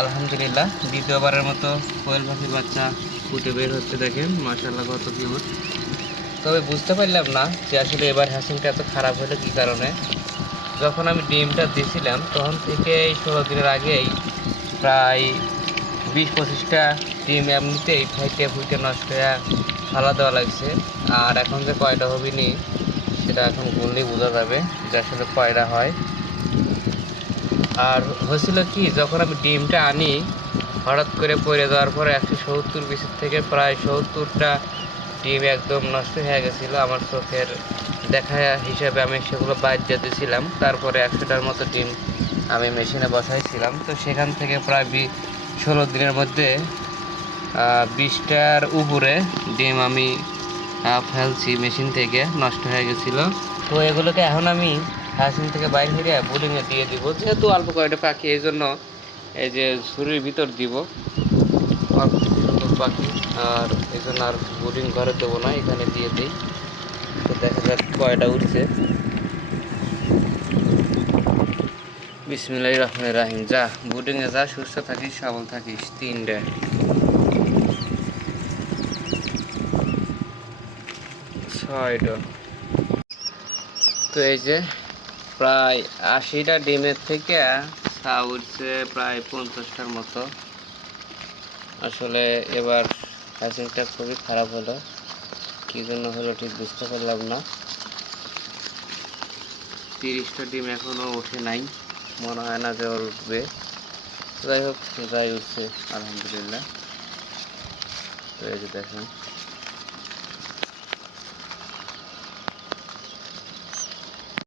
আলহামদুলিল্লাহ, দ্বিতীয়বারের মতো কোয়েল পাখির বাচ্চা ফুটে বের হচ্ছে দেখেন মাশাল্লাহ কত কিউট তবে বুঝতে পারলাম না যে আসলে এবার হ্যাসিংটা এত খারাপ হলো কী কারণে। যখন আমি ডিমটা দিয়েছিলাম তখন থেকে ষোলো দিনের আগেই প্রায় বিশ পঁচিশটা ডিম এমনিতেই ফাইটে ফুটে নষ্ট হয়ে ফালা দেওয়া লাগছে। আর এখন যে কয়টা হবিনি, সেটা এখন গুনলেই বোঝা যাবে যে আসলে কয়টা হয়। আর হয়েছিল কি, যখন আমি ডিমটা আনি, হঠাৎ করে পড়ে যাওয়ার পরে একশো সত্তর পিসের থেকে প্রায় সত্তরটা ডিম একদম নষ্ট হয়ে গেছিল। আমার চোখের দেখা হিসাবে আমি সেগুলো বাদ দিয়েছিলাম। তারপরে একশোটার মতো ডিম আমি মেশিনে বসাইছিলাম। তো সেখান থেকে প্রায় বি ষোলো দিনের মধ্যে বিশটার উপরে ডিম আমি ফেলছি মেশিন থেকে, নষ্ট হয়ে গেছিল। তো এগুলোকে এখন আমি হাসিন থেকে বাইরে ফিরে বোর্ডিংয়ে দিয়ে দিব। যেহেতু অল্প কয়েকটা পাখি, এই জন্য এই যে ঝুড়ির ভিতর দিব। অল্প পাখি, আর এই জন্য আর বোর্ডিং ঘরে দেবো না, এখানে দিয়ে দিই। তো দেখা যাক কয়টা উঠছে। বিসমিল্লাহির রহমানির রাহিম। যা বোর্ডিংয়ে যা, সুস্থ থাকিস, সবল থাকিস। তিনটে। ছয়টা। তো এই যে প্রায় আশিটা ডিমের থেকে তা উঠছে প্রায় পঞ্চাশটার মতো। আসলে এবার হ্যাচিংটা খুবই খারাপ হলো। কী জন্য হলো ঠিক বুঝতে পারলাম না। তিরিশটা ডিম এখনও ওঠে নাই। মনে হয় না যে ওর উঠবে। যাই হোক যাই উঠছে, আলহামদুলিল্লাহ। তো এই যে দেখেন